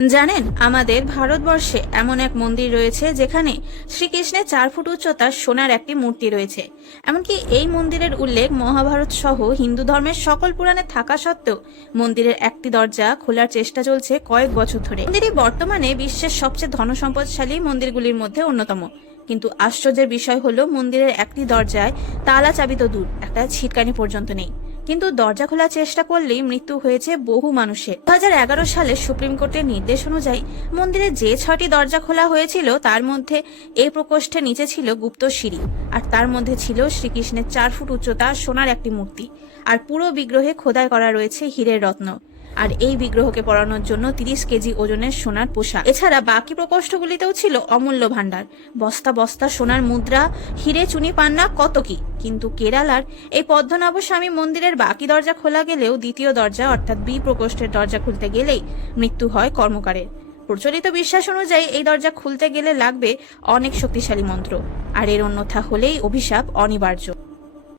জানেন, আমাদের ভারতবর্ষে এমন এক মন্দির রয়েছে যেখানে শ্রীকৃষ্ণের 4 ফুট উচ্চতার সোনার একটি মূর্তি রয়েছে। এমনকি এই মন্দিরের উল্লেখ মহাভারত সহ হিন্দু ধর্মের সকল পুরাণে থাকা সত্ত্বেও মন্দিরের একটি দরজা খোলার চেষ্টা চলছে কয়েক বছর ধরে। মন্দিরটি বর্তমানে বিশ্বের সবচেয়ে ধনসম্পদশালী মন্দিরগুলির মধ্যে অন্যতম। কিন্তু আশ্চর্যের বিষয় হলো, মন্দিরের একটি দরজায় তালা চাবি তো দূর, একটা ছিটকানি পর্যন্ত নেই। কিন্তু দরজা খোলার চেষ্টা করলেই মৃত্যু হয়েছে বহু মানুষের। 2011 সালে সুপ্রিম কোর্টের নির্দেশ অনুযায়ী মন্দিরে যে 6টি দরজা খোলা হয়েছিল তার মধ্যে এই প্রকোষ্ঠের নিচে ছিল গুপ্ত সিঁড়ি, আর তার মধ্যে ছিল শ্রীকৃষ্ণের 4 ফুট উচ্চতা সোনার একটি মূর্তি, আর পুরো বিগ্রহে খোদাই করা রয়েছে হীরের রত্ন। আর এই বিগ্রহকে পরানোর জন্য 30 কেজি ওজনের সোনার পোশাক। এছাড়া বাকি প্রকোষ্ঠগুলিতেও ছিল অমূল্য ভান্ডার, বস্তা বস্তা সোনার মুদ্রা, হিরে, চুনি, পান্না, কত কি। কিন্তু কেরালার এই পদ্মনাভ স্বামী মন্দিরের বাকি দরজা খোলা গেলেও দ্বিতীয় দরজা অর্থাৎ বি প্রকোষ্ঠের দরজা খুলতে গেলেই মৃত্যু হয় কর্মকারের। প্রচলিত বিশ্বাস অনুযায়ী এই দরজা খুলতে গেলে লাগবে অনেক শক্তিশালী মন্ত্র, আর এর অন্যথা হলেই অভিশাপ অনিবার্য।